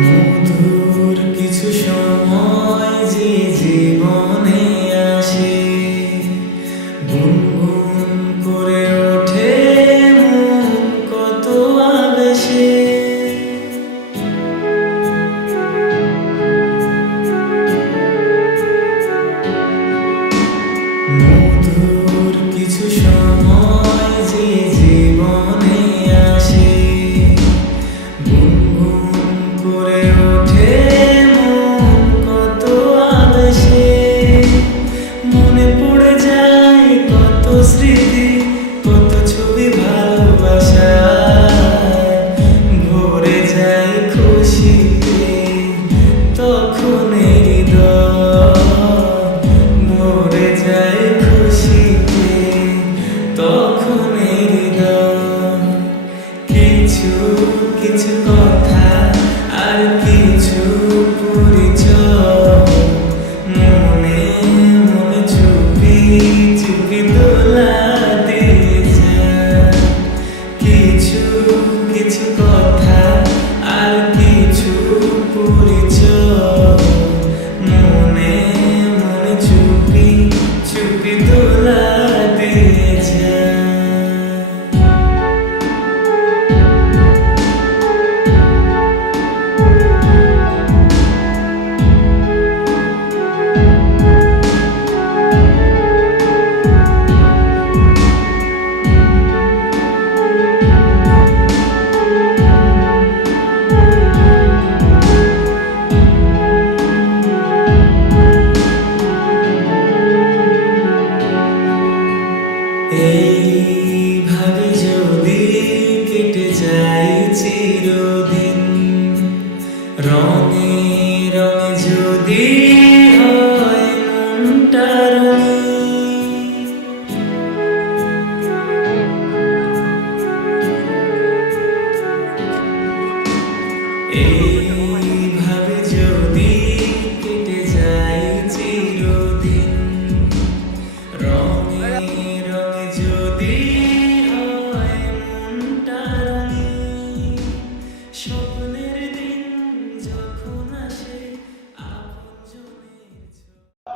মধুর কিছু সময় сліди. রঙে রঙে যদি হয় মনটা রঙে।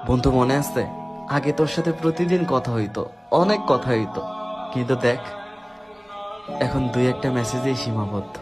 বন্ধু মনে আছে? আগে তোর সাথে প্রতিদিন কথা হইতো, অনেক কথা হইতো। কিন্তু দেখ, এখন দুই একটা মেসেজেই সীমাবদ্ধ।